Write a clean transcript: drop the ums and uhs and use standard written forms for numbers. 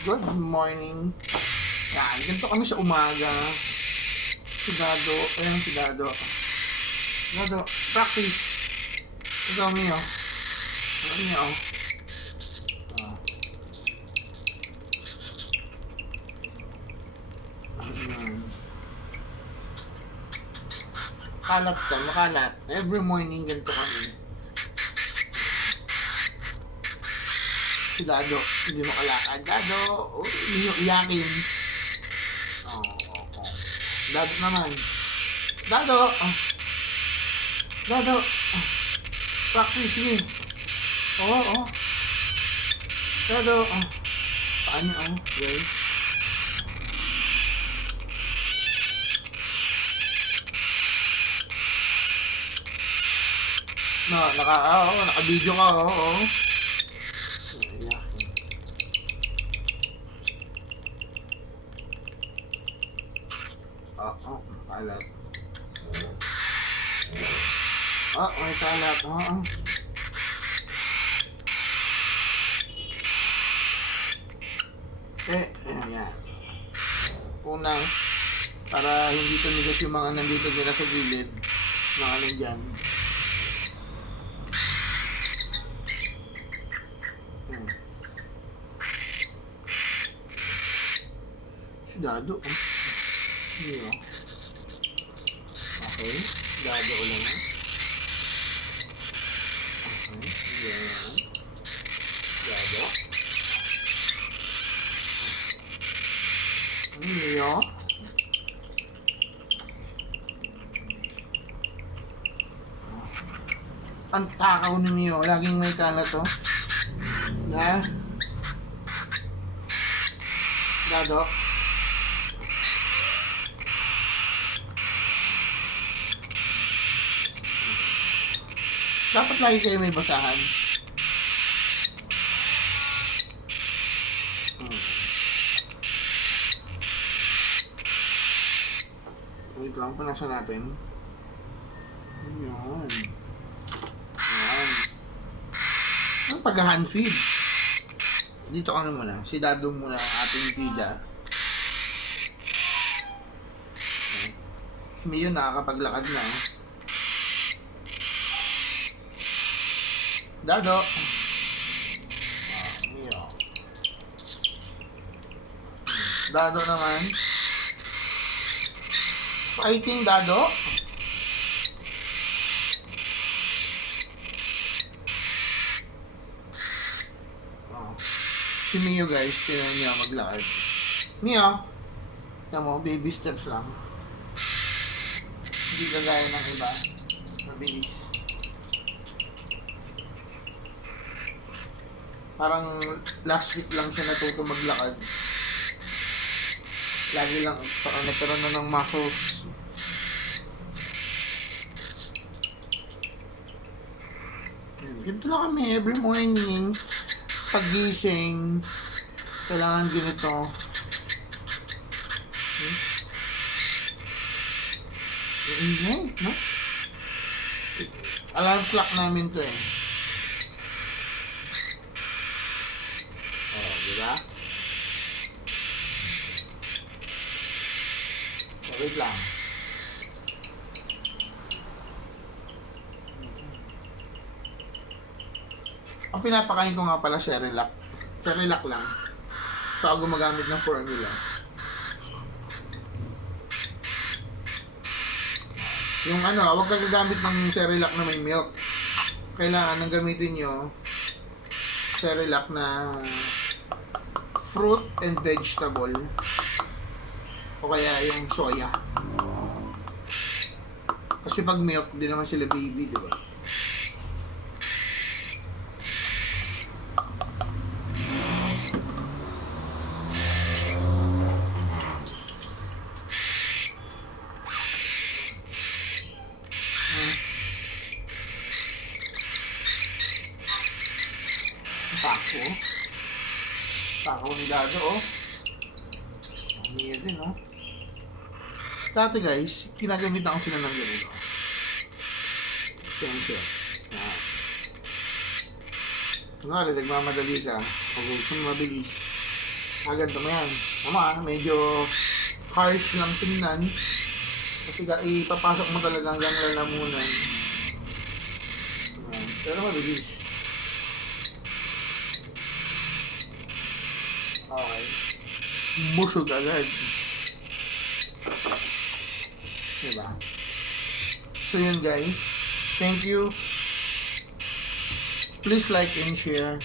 Good morning. Yan, ganito kami sa umaga. Si Dado, ayan si Dado. Dado, practice. Ito, Mio. Ito, Mio. Ayan. Kalat ka, makalat. Every morning ganito kami. Si Dado, hindi mo kalakad. Dado, hindi nyo iyakin. Dado naman. Dado, Dado, practice me. Oo. Dado, paano, guys? Naka-video ka, oo. Kalat. May kalat, ayan. Punas, para hindi tumigas yung mga nandito nila sa gilid. Mga ano dyan. Si Dado, Iya. Okay, Dado ulit. Okay, yan. Dado. Mio. Ang takaw ni Mio, laging may kalat to. Na? Dado. Dapat lagi kayo may basahan. Wait lang, punasan natin. Ayan. Ang pag-hand feed. Dito ka na muna. Si Dado muna ang ating feeda. Mio nakakapaglakad na. Dado. Mio. Dado naman. Fighting Dado. Si Mio guys, tingnan niya maglakad. Mio. Tingnan mo, baby steps lang. Hindi kagaya ng iba. Mabilis. Parang last week lang siya natuto maglakad. Lagi lang, parang nagkaroon na ng muscles. Ganito lang kami every morning. Paggising, kailangan ganito. Ingay, no? Alarm clock namin to eh. Diba? Wait lang. Ang pinapakain ko nga pala Cerelac. Cerelac lang. Ito ako gumagamit ng formula. Yung huwag kang gagamit ng Cerelac na may milk. Kailangan nang gamitin nyo Cerelac na fruit and vegetable. O kaya yung soya. Kasi pag milk, di naman sila baby, di ba? Takaw ni Dado, Umiya din, Dati guys, ginagamitan ko sila ng ganito. Stencil. Kunwari, nagmamadali ka, o gusto mo mabilis, Ganito mo yan. Tama, medyo harsh lang tingnan. Kasi ipapasok mo talaga hanggang lalamunan. Ayan. Pero mabilis. Okay. Busog agad. Diba? So yun guys. Thank you. Please like and share.